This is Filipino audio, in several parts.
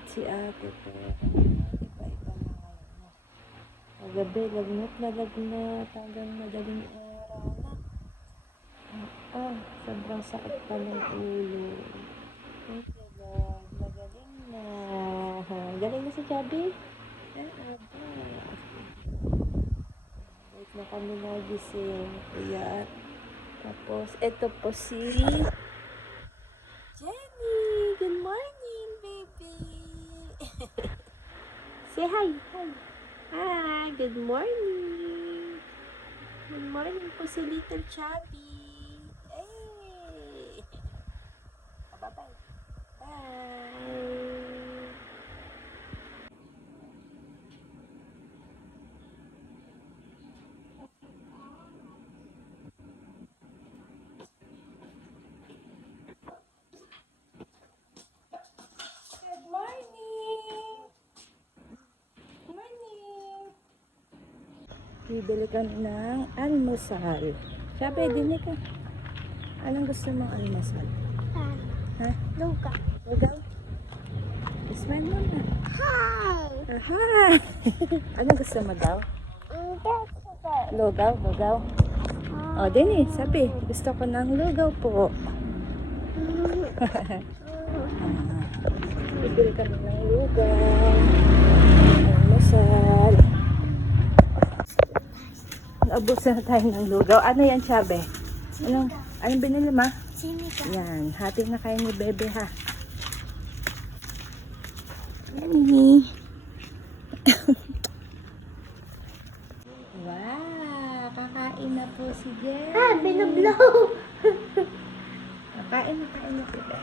Pagod si ate po. Iba-iba na ngayon. No? Kagabi, lagnat na lagnat. Hanggang madaling araw na. Sobrang sakit pa ng ulo. Thank you, Lord. Magaling na. Galing na si Chubby? Wait na kami nagising. Kaya, tapos, ito po si Jenny. Good morning, baby. Say hi. Hi. Hi. Good morning. Good morning po si Little Chubby. Hey. Bye-bye. Bye. Good morning. Good morning. Bibili kami ng almusal. Sabi, dinig ka. Anong gusto mong almusal? Ha? Luka. Lugaw? Smile mo na. Hi! Hi! Anong gusto mo daw? Lugaw? Lugaw? O, din sabi, gusto ko ng lugaw po. Bibili kami ng lugaw. Almusal. Naubusan na tayo ng lugaw. Ano yan, Chabe? Anong binili ma? Sinika. Yan, hati na kayo ni Bebe ha. Mami. Wow, kakain na po si Jen. Binablow! Kakain na si Bebe.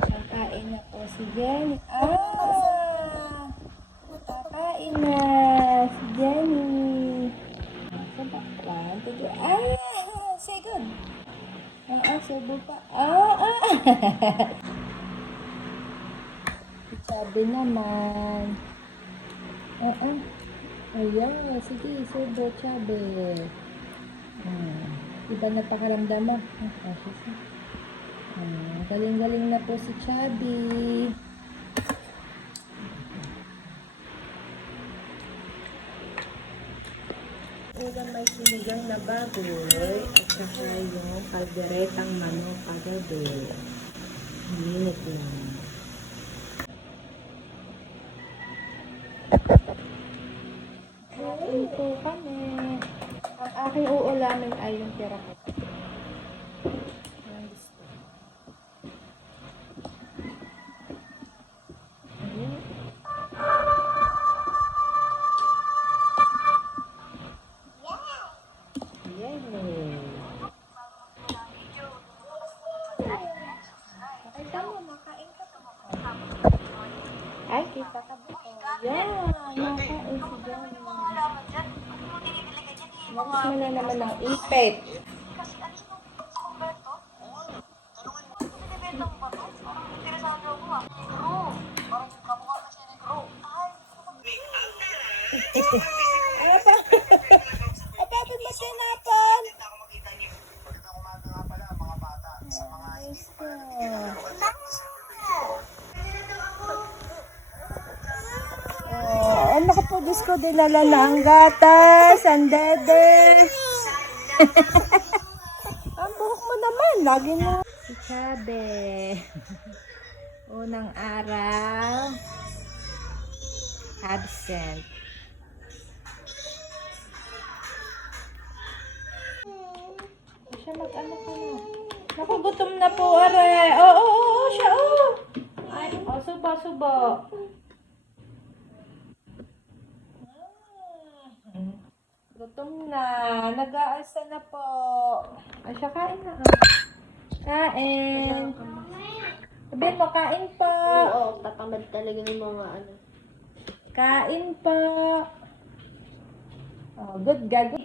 Kakain na po si Jenny. Kakain na si Jenny. One, two, three. Say good. Subo pa. Sabi naman. Ayan, sige, subo, Chabe. Iba na pakaramdam mo. Galing-galing na po si Chubby. Ulam may sinigang na baboy at saka yung kalderetang manok kagabi. Minit lang. Kain po kami. Ang aking uulamin ay yung tira ko. Ay, kita ka ba? Yan, nakain si Johnny. Nalis mo na naman ng ipit. Apapin mo sinapon. Naku po, Diyos ko, dinala na ang gatas, ang dede. Ang buhok mo naman, lagi na. Si Chabe. Unang araw, absent. Siya mag-ano ka na. Naku, gutom na po, are. Oo, siya, Ay, subo. Gutom na. Nag-aalsa na po. Ay, siya kain na. Kain. Sabi mo, kain po. Oo, tatamad talaga ng mga ano. Kain po. Good gag.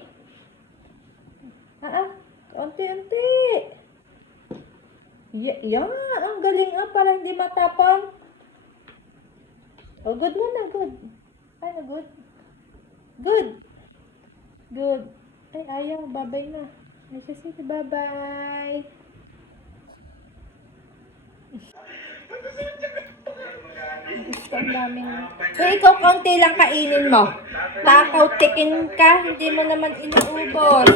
Unti-unti. Yan, ang galing para hindi matapang. Good na, good. Ano, good? Good. Ay, ayaw, babay na. Ay, sige, bye-bye. Gusto ang daming... Kung ikaw kaunti lang kainin mo. Takaw, tikin ka. Hindi mo naman inuubos.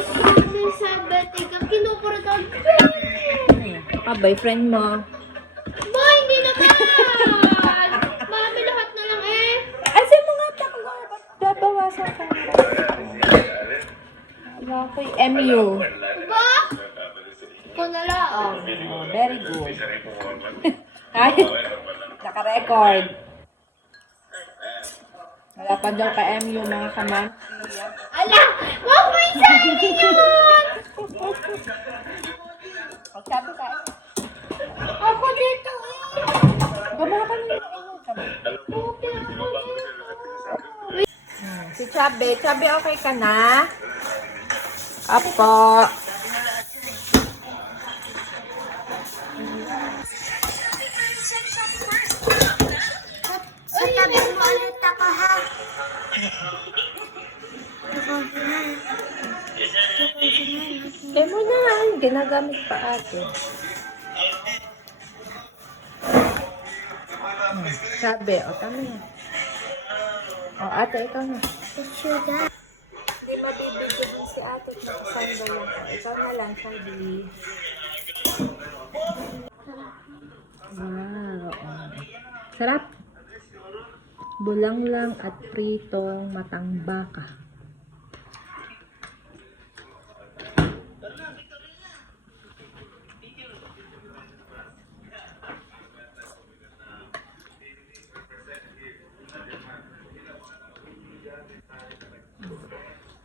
Elizabeth, ikaw kinukurutan. Boyfriend mo. Ba, hindi naman! Mami, lahat na lang eh. Asa mo nga taklo? Babawasan ka. Wala ko yung MU. Ba? Ikaw na lang. Oh, very good. Ay, naka-record. Wala pa daw ka MU mga kaman. Ala! Wag mo isabi yun! Magsabi ka. Ako dito eh. Gumawa ka na yung sabi. Okay, ako dito. Si Chabe. Chabe, okay ka na? Apo. Sa tabi mo ulit ako ha. Kaya mo na. Ginagamit pa ate. Chabe, o tama yan. O ate, ikaw na. Sugar. Hindi mabibigyan si ate at nakasando lang ka. Ikaw na lang, Chabe. Wow. Sarap. Bulanglang at pritong matang baka.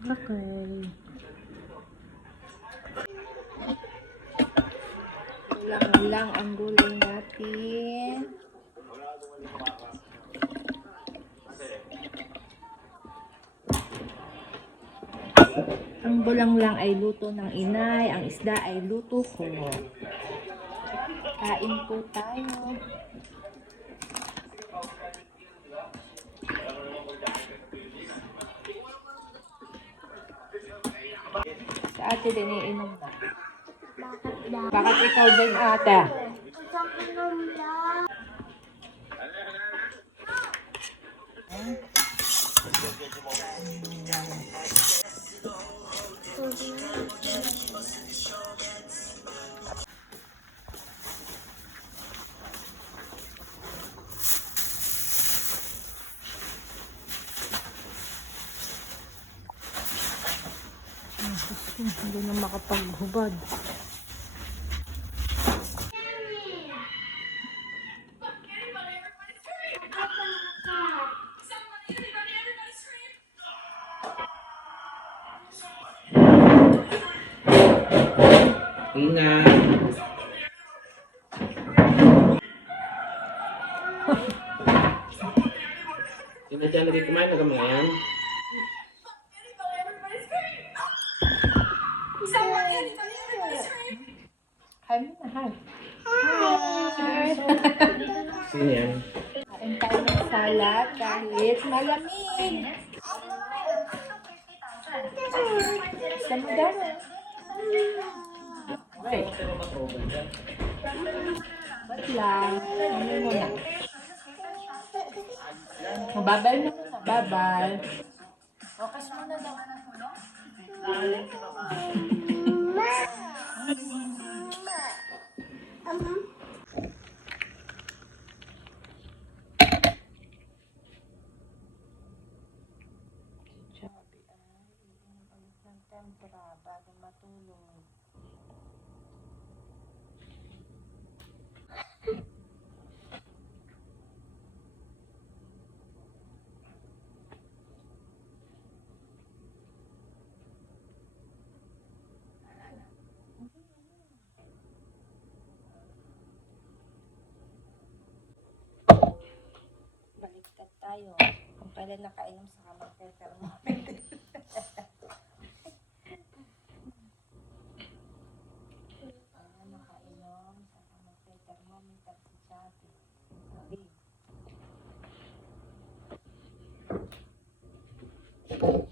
Okay. Lang ang gulay natin. Ang bulanglang ay luto ng inay, ang isda ay luto ko. Kain po tayo. Sa ate din iinom na. Bakit ikaw din ate? Hindi na makapaghubad. Ina. Sino dyan lagi kumain na kami yan? Hi mo na, hi. Sino yan? Kain tayo ng salad kahit malamig. Sa magana. Wait. Ba't lang? Ano mo na? Mababal na muna. Babal. Focus mo na daw. Sabi ay, ulit ng tempera bago matulog. Baliktad tayo. Kung pwede nakainom sa kamang thermometer. Nakainom sa kamang thermometer si Chabi. Sabi. $7.20.